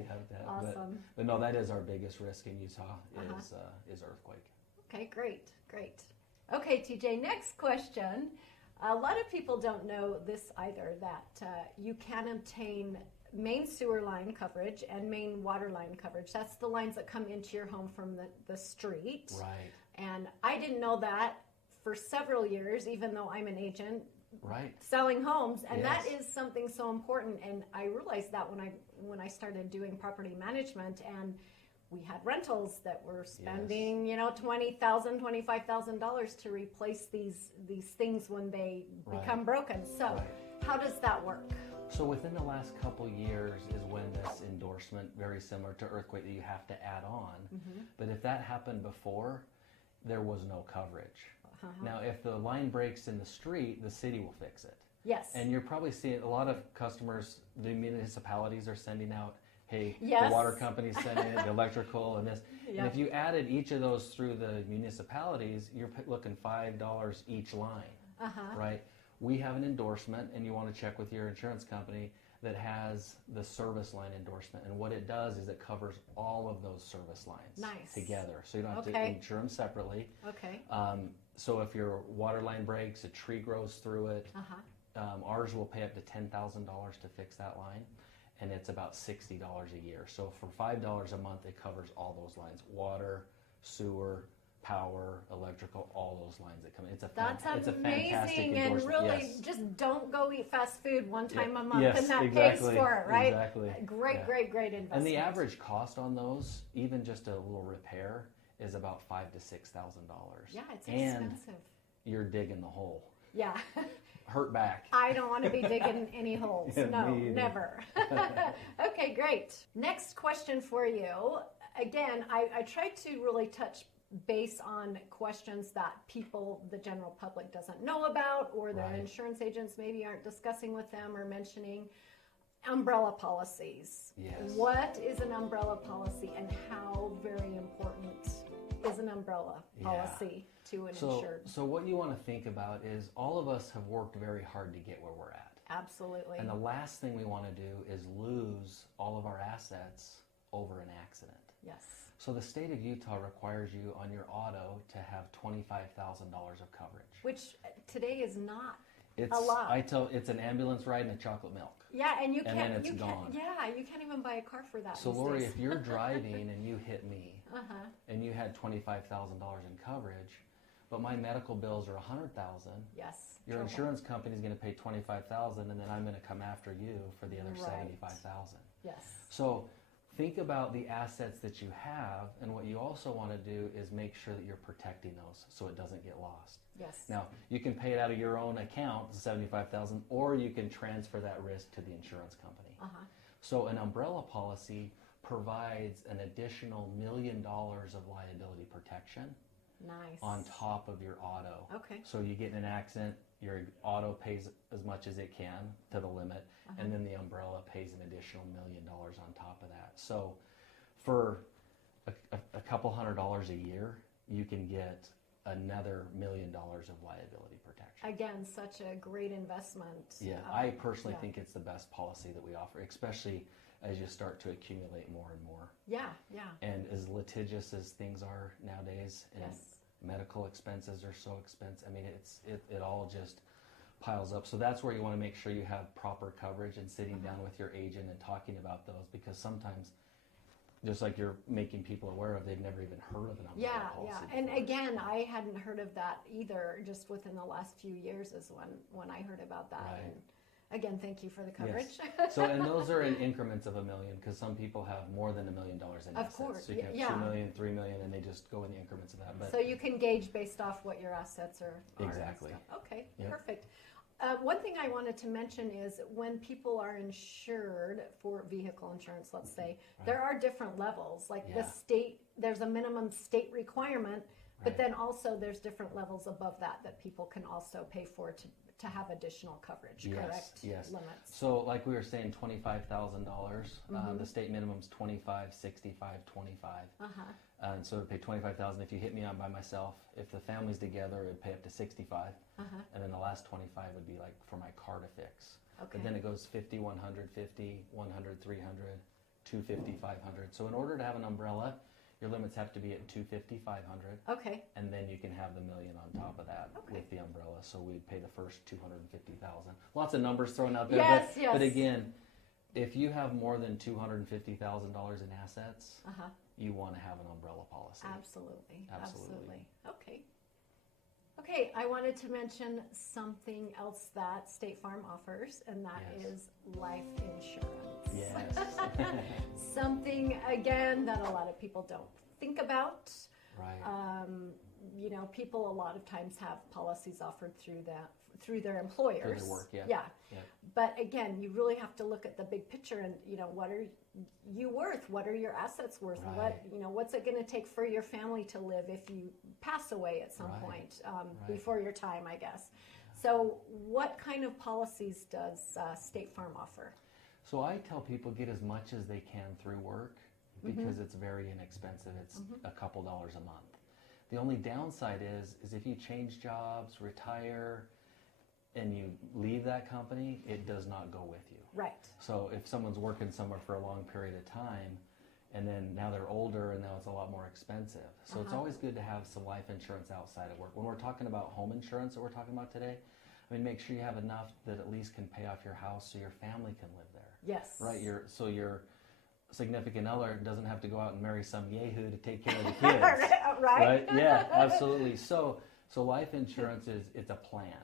you have that. Awesome. But no, that is our biggest risk in Utah is earthquake. Okay, great. Okay, TJ, next question. A lot of people don't know this either, that you can obtain main sewer line coverage and main water line coverage. That's the lines that come into your home from the street. Right. And I didn't know that for several years, even though I'm an agent. Right. Selling homes, and Yes. that is something so important. And I realized that when I started doing property management, and we had rentals that were spending, $20,000, $25,000 to replace these things when they become broken. So, how does that work? So within the last couple years is when this endorsement, very similar to earthquake, that you have to add on. Mm-hmm. But if that happened before, there was no coverage. Now, if the line breaks in the street, the city will fix it. Yes. And you're probably seeing a lot of customers, the municipalities are sending out, hey, yes. the water company's sending it, the electrical and this. Yep. And if you added each of those through the municipalities, you're looking $5 each line, right? We have an endorsement, and you want to check with your insurance company that has the service line endorsement. And what it does is it covers all of those service lines together. So you don't have to insure them separately. Okay. So if your water line breaks, a tree grows through it, ours will pay up to $10,000 to fix that line, and it's about $60 a year. So for $5 a month, it covers all those lines: water, sewer, power, electrical, all those lines that come in. It's a fantastic and endorsement. really just don't go eat fast food one time a month, Yes, and that exactly, pays for it, right? Exactly. Great investment. And the average cost on those, even just a little repair, is about $5,000 to $6,000. Yeah, it's and expensive. You're digging the hole. Yeah. Hurt back. I don't want to be digging any holes. Yeah, no, me either. never. Okay, great. Next question for you. Again, I tried to really touch base on questions that people, the general public, doesn't know about, or their insurance agents maybe aren't discussing with them or mentioning. Umbrella policies. Yes. What is an umbrella policy, and how very important is an umbrella policy to an insured? So what you want to think about is all of us have worked very hard to get where we're at. Absolutely. And the last thing we want to do is lose all of our assets over an accident. Yes. So the state of Utah requires you on your auto to have $25,000 of coverage. Which today is not it's, a lot. It's an ambulance ride and a chocolate milk. Yeah, and you can't. And then it's gone. You can't even buy a car for that. So these Lori, days. if you're driving and you hit me, and you had $25,000 in coverage, but my medical bills are $100,000. Yes. Your trouble. insurance company is going to pay $25,000, and then I'm going to come after you for the other $75,000. Yes. So think about the assets that you have, and what you also want to do is make sure that you're protecting those so it doesn't get lost. Yes. Now, you can pay it out of your own account, $75,000, or you can transfer that risk to the insurance company. So an umbrella policy provides an additional $1 million of liability protection. Nice. On top of your auto. Okay. So you get in an accident, your auto pays as much as it can to the limit, and then the umbrella pays an additional $1 million on top of that. So for a couple $100 a year, you can get another $1 million of liability protection. Again, such a great investment. Yeah, I personally think it's the best policy that we offer, especially as you start to accumulate more and more. Yeah. And as litigious as things are nowadays, and medical expenses are so expensive, I mean, it all just piles up. So that's where you want to make sure you have proper coverage, and sitting down with your agent and talking about those, because sometimes, just like you're making people aware of, they've never even heard of an umbrella policy. Yeah. And again, I hadn't heard of that either. Just within the last few years is when I heard about that. Right. And again, thank you for the coverage. Yes. So, and those are in increments of $1 million, because some people have more than $1 million in assets. Of course. So you can have $2 million, $3 million, and they just go in the increments of that. But so you can gauge based off what your assets are. Exactly. Okay, Yep. perfect. One thing I wanted to mention is when people are insured for vehicle insurance, let's say, there are different levels. Like the state, there's a minimum state requirement, but then also there's different levels above that people can also pay for to have additional coverage, correct? Yes. Limits. So like we were saying, $25,000. The state minimum's $25,000, $65,000, $25,000. And so it would pay $25,000 if you hit me on by myself. If the family's together, it would pay up to $65,000. And then the last $25,000 would be like for my car to fix. Okay. But then it goes $50,000, $100,000, $50,000, $100,000, $300,000, 250, 500. So in order to have an umbrella, your limits have to be at 250, 500. Okay. And then you can have the $1 million on top of that Okay. with the umbrella. So we'd pay the first 250,000. Lots of numbers thrown out there. Yes, but, yes. but again, if you have more than $250,000 in assets, you want to have an umbrella policy. Absolutely. Absolutely. Okay. Okay, I wanted to mention something else that State Farm offers, and that is life insurance. Yes. Something, again, that a lot of people don't think about. Right. You know, people a lot of times have policies offered through their employers. Through their work, yeah. Yeah. But again, you really have to look at the big picture and, you know, what are you worth? What are your assets worth? Right. What's it going to take for your family to live if you pass away at some point before your time, I guess. So what kind of policies does State Farm offer? So I tell people get as much as they can through work because it's very inexpensive. It's a couple dollars a month. The only downside is if you change jobs, retire, and you leave that company, it does not go with you. Right. So if someone's working somewhere for a long period of time, and then now they're older and now it's a lot more expensive. So it's always good to have some life insurance outside of work. When we're talking about home insurance that we're talking about today, I mean, make sure you have enough that at least can pay off your house so your family can live there. Yes. Right. Your significant other doesn't have to go out and marry some yahoo to take care of the kids. Right? Yeah, absolutely. So life insurance it's a plan.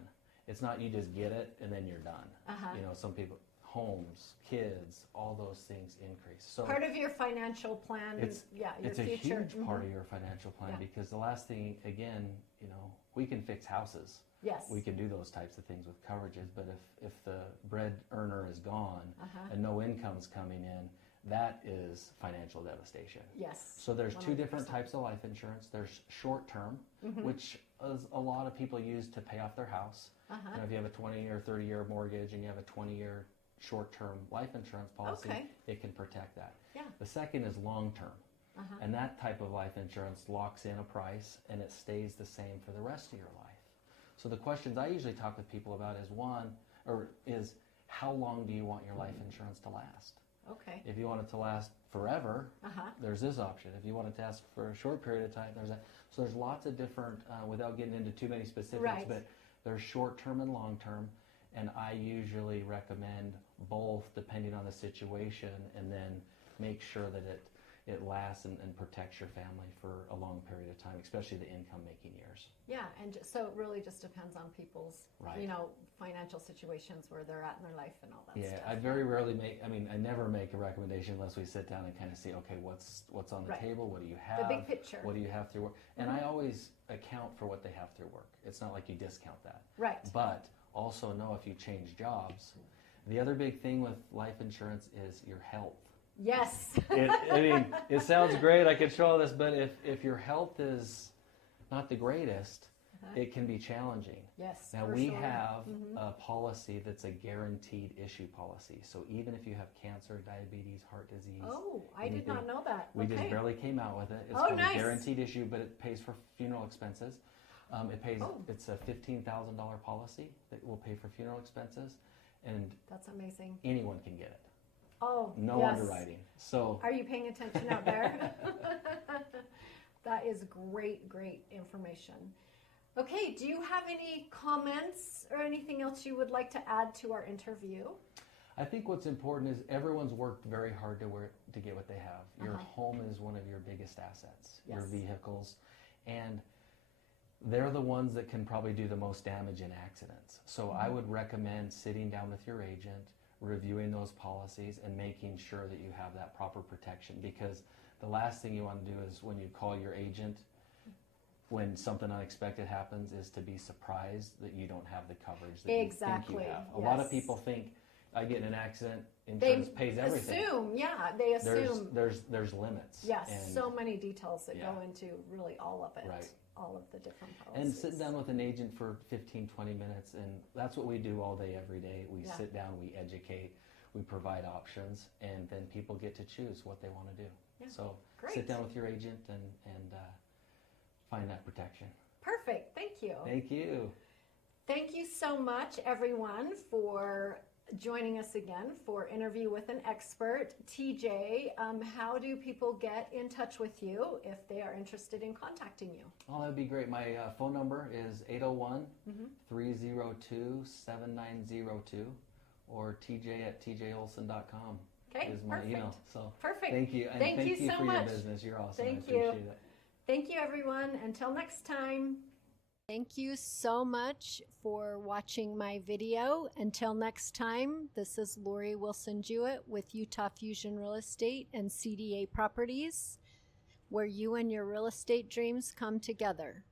It's not you just get it and then you're done. You know, some people, homes, kids, all those things increase. So part of your financial plan. It's your a future. huge part of your financial plan because the last thing, again, you know, we can fix houses. Yes. We can do those types of things with coverages, but if the bread earner is gone and no income's coming in, that is financial devastation. Yes. So there's 100%. two different types of life insurance. There's short term, which is a lot of people use to pay off their house. You know, if you have a 20 or 30-year mortgage and you have a 20-year short-term life insurance policy, it can protect that. Yeah. The second is long-term. And that type of life insurance locks in a price and it stays the same for the rest of your life. So the questions I usually talk with people about is how long do you want your life insurance to last? Okay. If you want it to last forever, there's this option. If you want it to last for a short period of time, there's that. So there's lots of different, without getting into too many specifics, but there's short-term and long-term, and I usually recommend both depending on the situation, and then make sure that it lasts and protects your family for a long period of time, especially the income-making years. Yeah, and so it really just depends on people's, you know, financial situations where they're at in their life and all that stuff. Yeah, I never make a recommendation unless we sit down and kind of see, okay, what's on the table, what do you have? The big picture. What do you have through work? And I always account for what they have through work. It's not like you discount that. Right. But also know if you change jobs. The other big thing with life insurance is your health. Yes. It sounds great, I could show all this, but if your health is not the greatest, it can be challenging. Yes. Now we have a policy that's a guaranteed issue policy. So even if you have cancer, diabetes, heart disease. Oh, I did not know that. We just barely came out with it. It's called nice. a guaranteed issue, but it pays for funeral expenses. It's a $15,000 policy that will pay for funeral expenses, and that's amazing. anyone can get it. Oh, no underwriting. So are you paying attention out there? That is great information. Okay, do you have any comments or anything else you would like to add to our interview? I think what's important is everyone's worked very hard to get what they have. Your home is one of your biggest assets, your vehicles, and they're the ones that can probably do the most damage in accidents. So I would recommend sitting down with your agent, reviewing those policies, and making sure that you have that proper protection, because the last thing you want to do is when you call your agent when something unexpected happens is to be surprised that you don't have the coverage that you think you have. A lot of people think I get in an accident, insurance pays everything. They assume. There's limits. Yes, and so many details that go into really all of it. Right. All of the different policies. And sit down with an agent for 15, 20 minutes, and that's what we do all day, every day. We sit down, we educate, we provide options, and then people get to choose what they want to do. Yeah. So Great. Sit down with your agent and find that protection. Perfect. Thank you. Thank you. Thank you so much, everyone, for joining us again for Interview with an Expert. TJ, how do people get in touch with you if they are interested in contacting you? Oh, that'd be great. My phone number is 801-302-7902 or tj@tjolson.com. Okay, is my email. So perfect. Thank you. And thank you so for much. your business. You're awesome. Thank I you. appreciate it. Thank you, everyone. Until next time. Thank you so much for watching my video. Until next time, this is Lori Wilson-Jewett with Utah Fusion Real Estate and CDA Properties, where you and your real estate dreams come together.